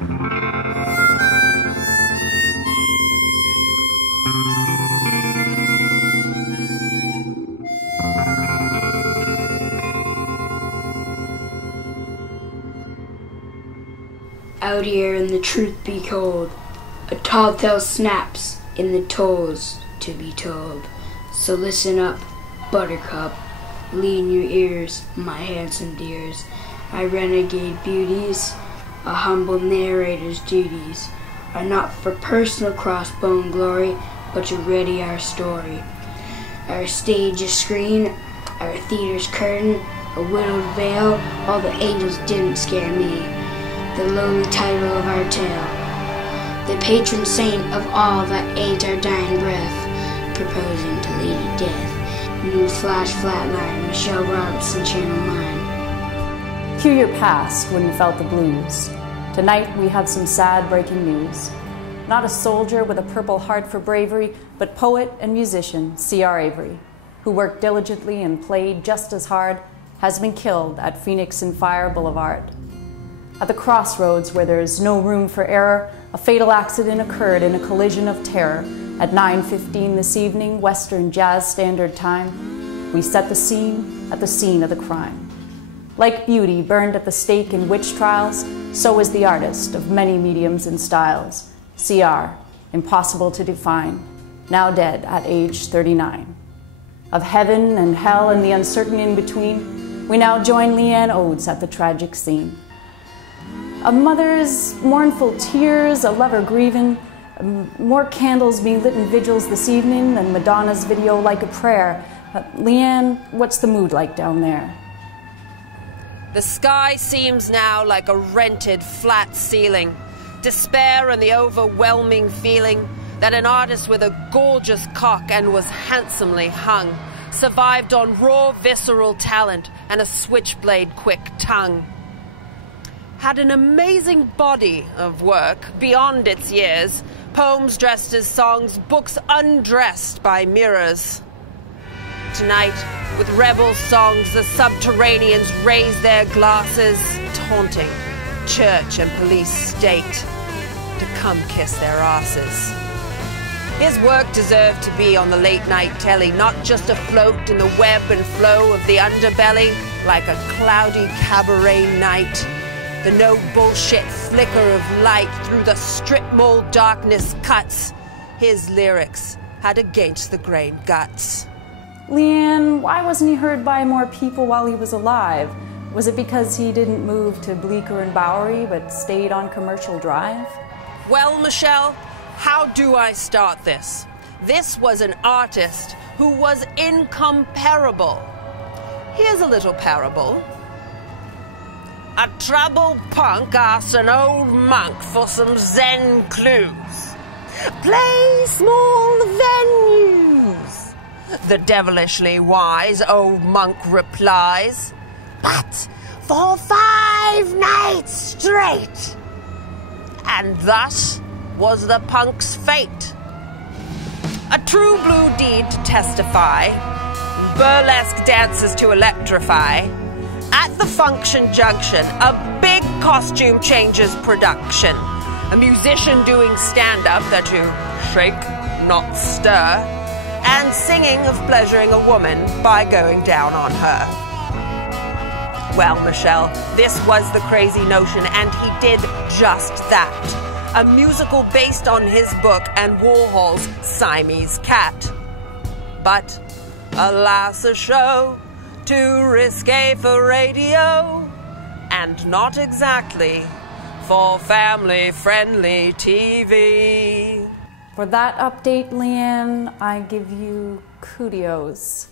Out here in the truth be told, a tall tale snaps in the toils to be told. So listen up, Buttercup, lean your ears, my handsome dears, my renegade beauties. A humble narrator's duties are not for personal crossbone glory, but to ready our story. Our stage is screen, our theater's curtain, a widowed veil, all the angels didn't scare me. The lowly title of our tale, the patron saint of all that ain't our dying breath, proposing to Lady Death. New flash flatline, Michelle Robertson, Channel 9. Cue your past when you felt the blues. Tonight we have some sad breaking news. Not a soldier with a purple heart for bravery, but poet and musician C.R. Avery, who worked diligently and played just as hard, has been killed at Phoenix and Fire Boulevard. At the crossroads where there is no room for error, a fatal accident occurred in a collision of terror. At 9:15 this evening, Western Jazz Standard Time, we set the scene at the scene of the crime. Like beauty burned at the stake in witch trials, so is the artist of many mediums and styles. C.R., impossible to define, now dead at age 39. Of heaven and hell and the uncertain in-between, we now join Leanne Oates at the tragic scene. A mother's mournful tears, a lover grieving, more candles being lit in vigils this evening than Madonna's video Like a Prayer. Leanne, what's the mood like down there? The sky seems now like a rented flat ceiling. Despair and the overwhelming feeling that an artist with a gorgeous cock and was handsomely hung survived on raw visceral talent and a switchblade quick tongue. Had an amazing body of work beyond its years, poems dressed as songs, books undressed by mirrors. Tonight, with rebel songs, the subterraneans raise their glasses, taunting church and police state to come kiss their asses. His work deserved to be on the late-night telly, not just afloat in the web and flow of the underbelly, like a cloudy cabaret night. The no-bullshit flicker of light through the strip mall darkness cuts. His lyrics had against-the-grain guts. Leanne, why wasn't he heard by more people while he was alive? Was it because he didn't move to Bleecker and Bowery but stayed on Commercial Drive? Well, Michelle, how do I start this? This was an artist who was incomparable. Here's a little parable. A troubled punk asked an old monk for some Zen clues. Play small venues, the devilishly wise old monk replies, but for 5 nights straight. And thus was the punk's fate. A true blue deed to testify, burlesque dances to electrify. At the Function Junction, a big costume changes production. A musician doing stand-up there to shake, not stir, and singing of pleasuring a woman by going down on her. Well, Michelle, this was the crazy notion, and he did just that. A musical based on his book and Warhol's Siamese Cat. But, alas, a show too risque for radio, and not exactly for family-friendly TV. For that update, Leanne, I give you kudos.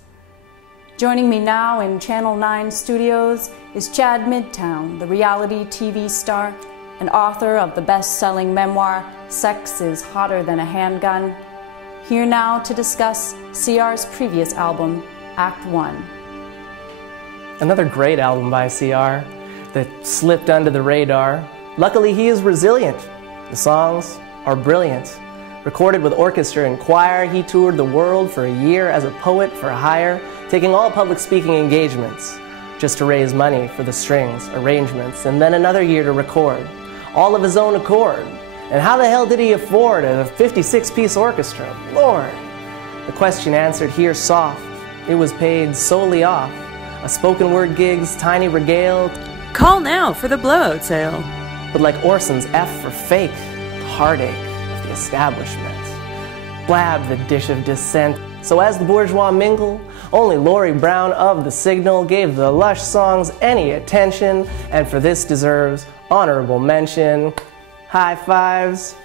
Joining me now in Channel 9 studios is Chad Midtown, the reality TV star and author of the best-selling memoir, Sex is Hotter Than a Handgun. Here now to discuss CR's previous album, Act 1. Another great album by CR that slipped under the radar. Luckily, he is resilient. The songs are brilliant. Recorded with orchestra and choir, he toured the world for a year as a poet for hire, taking all public speaking engagements just to raise money for the strings, arrangements, and then another year to record. all of his own accord. And how the hell did he afford a 56-piece orchestra? Lord! The question answered here soft. It was paid solely off a spoken word gig's tiny regale. Call now for the blowout sale. But like Orson's F for fake, the heartache of the establishment. Blab the dish of dissent. So as the bourgeois mingle, only Laurie Brown of The Signal gave the lush songs any attention, and for this deserves honorable mention. High fives,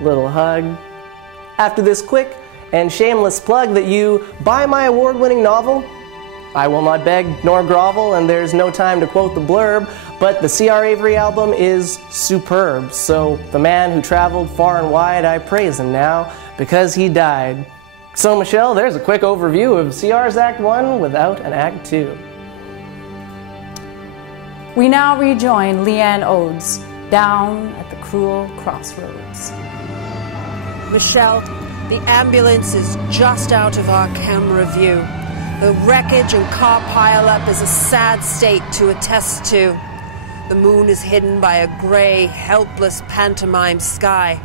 little hug. After this quick and shameless plug that you buy my award-winning novel, I will not beg nor grovel, and there's no time to quote the blurb, but the C.R. Avery album is superb. So the man who traveled far and wide, I praise him now, because he died. So Michelle, there's a quick overview of C.R.'s Act 1 without an Act 2. We now rejoin Leanne Odes down at the cruel crossroads. Michelle, the ambulance is just out of our camera view. The wreckage and car pileup is a sad state to attest to. The moon is hidden by a grey, helpless pantomime sky.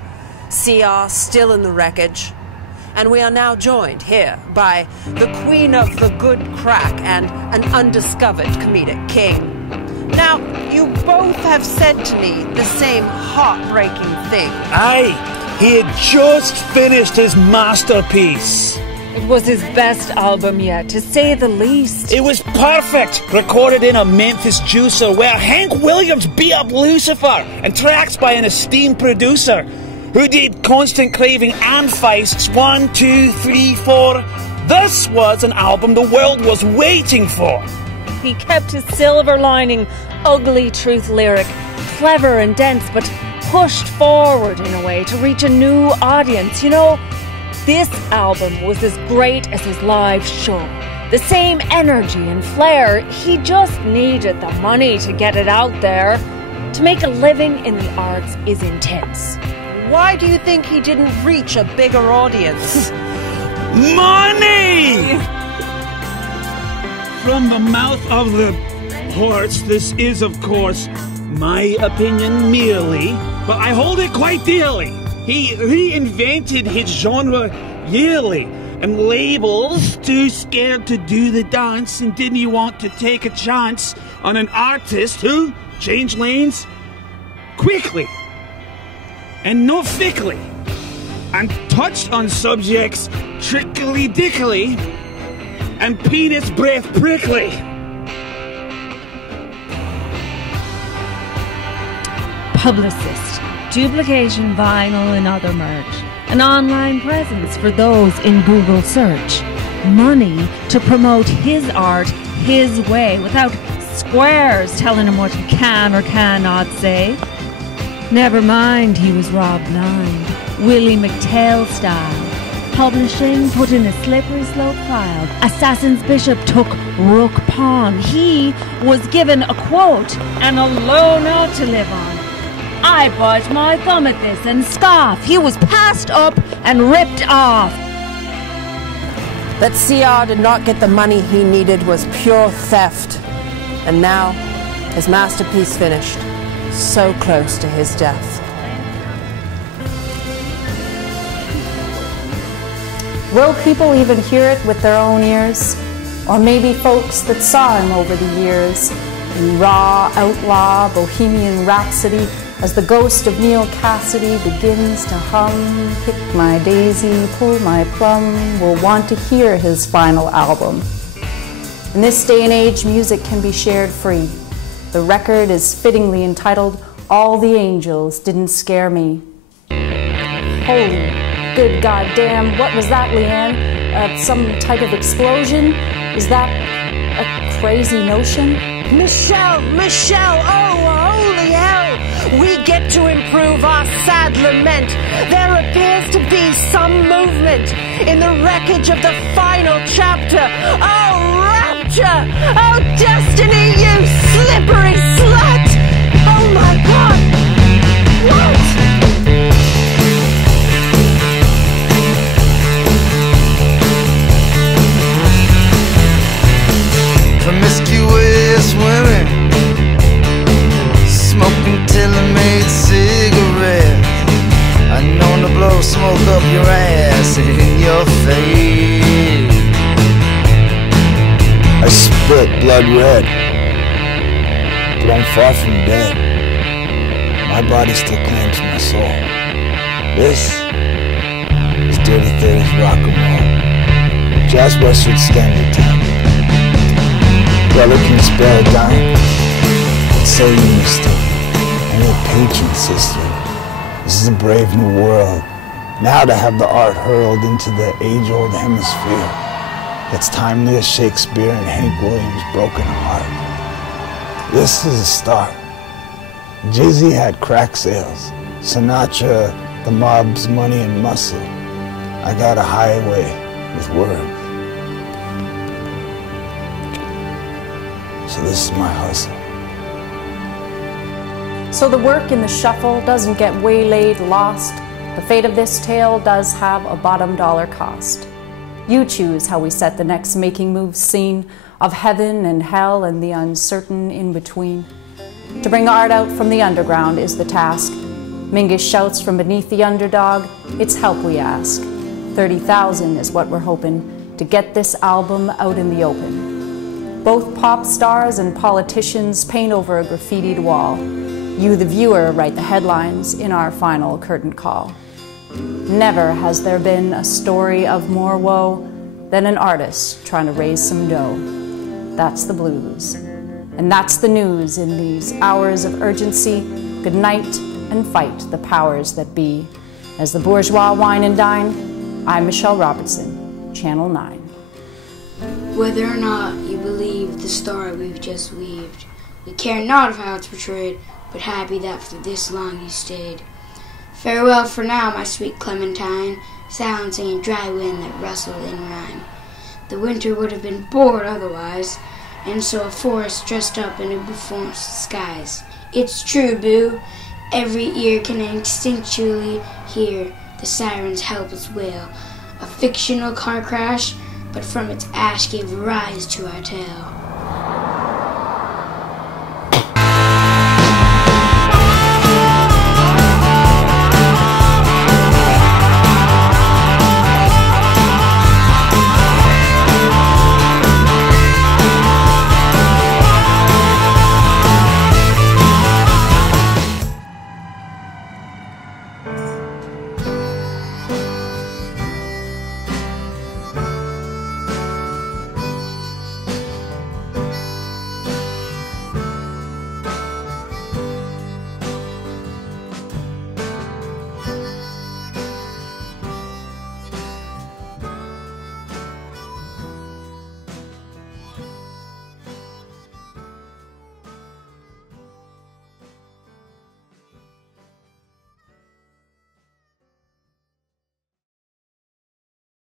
CR still in the wreckage. And we are now joined here by the queen of the good crack and an undiscovered comedic king. Now, you both have said to me the same heartbreaking thing. Aye, he had just finished his masterpiece. It was his best album yet, to say the least. It was perfect, recorded in a Memphis juicer where Hank Williams beat up Lucifer, and tracks by an esteemed producer who did Constant Craving and Feists 1, 2, 3, 4. This was an album the world was waiting for. He kept his silver lining, ugly truth lyric, clever and dense, but pushed forward in a way to reach a new audience. You know, this album was as great as his live show. The same energy and flair, he just needed the money to get it out there. To make a living in the arts is intense. Why do you think he didn't reach a bigger audience? Money! From the mouth of the horse, this is, of course, my opinion merely, but I hold it quite dearly. He reinvented his genre yearly, and labels too scared to do the dance and didn't want to take a chance on an artist who changed lanes quickly and not thickly, and touched on subjects trickly-dickly and penis breath prickly. Publicist, duplication vinyl and other merch, an online presence for those in Google search, money to promote his art his way without squares telling him what he can or cannot say. Never mind he was robbed blind, Willie McTell style. Publishing put in a slippery slope file. Assassin's Bishop took Rook Pawn. He was given a quote and a low note to live on. I bite my thumb at this and scoff. He was passed up and ripped off. That CR did not get the money he needed was pure theft. And now, his masterpiece finished. So close to his death. Will people even hear it with their own ears? Or maybe folks that saw him over the years in raw, outlaw, bohemian rhapsody as the ghost of Neil Cassidy begins to hum, pick my daisy, pull my plum, will want to hear his final album. In this day and age, music can be shared free. The record is fittingly entitled, All the Angels Didn't Scare Me. Holy good goddamn, what was that, Leanne? Some type of explosion? Is that a crazy notion? Michelle, oh holy hell! We get to improve our sad lament. There appears to be some movement in the wreckage of the final chapter. Oh rapture! Oh destiny, you slippery slut! Oh my god! What? Promiscuous women smoking tailor-made cigarettes. I known to blow smoke up your ass and in your face. I spit blood red, but I'm far from dead. My body still claims my soul. This is Dirty 30s rock and roll. Jazz Western Standard Time. Brother can spare a dime. I'd say you missed it. I'm your patron, sister. This is a brave new world. Now to have the art hurled into the age-old hemisphere. It's timeless as Shakespeare and Hank Williams' Broken Heart. This is a start. Jay-Z had crack sales. Sinatra, the mob's money and muscle. I got a highway with words. So this is my hustle. So the work in the shuffle doesn't get waylaid, lost. The fate of this tale does have a bottom dollar cost. You choose how we set the next making move scene of heaven and hell and the uncertain in between. To bring art out from the underground is the task. Mingus shouts from beneath the underdog, it's help we ask. 30,000 is what we're hoping to get this album out in the open. Both pop stars and politicians paint over a graffitied wall. You, the viewer, write the headlines in our final curtain call. Never has there been a story of more woe than an artist trying to raise some dough. That's the blues. And that's the news in these hours of urgency. Good night and fight the powers that be. As the bourgeois wine and dine, I'm Michelle Robertson, Channel 9. Whether or not you believe the story we've just weaved, we care not of how it's portrayed, but happy that for this long you stayed. Farewell for now, my sweet Clementine, silencing a dry wind that rustled in rhyme. The winter would have been bored otherwise, and so a forest dressed up in a buffoon's disguise. It's true, boo. Every ear can instinctually hear the siren's helpless wail. A fictional car crash, but from its ash gave rise to our tale.